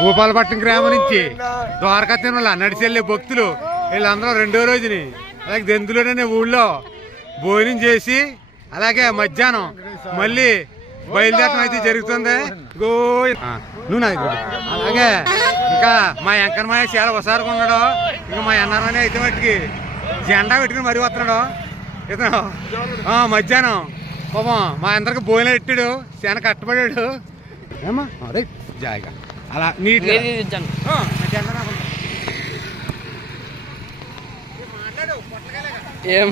భూపాలపట్నం గ్రామం నుంచి ద్వారకా తిరుమల నడిచెళ్ళే భక్తులు వీళ్ళందరూ రెండో రోజుని అలాగే దెందులోనే ఊళ్ళో భోజనం చేసి అలాగే మధ్యాహ్నం మళ్ళీ బయలుదేరడం అయితే జరుగుతుంది. నువ్వు నా దగ్గర అలాగే ఇంకా మా వెంకన్నమయ్య చాలా హుషారుగా ఉన్నాడు. ఇంకా మా అన్నారని అయితే మట్టికి జెండా పెట్టుకుని మరీ వస్తున్నాడు ఇతను. మధ్యాహ్నం పాపం మా అందరికి భోజనం పెట్టాడు, చాలా కట్టబడాడు ఏమా అదే జాయిగా అలా నీట్గా ఏం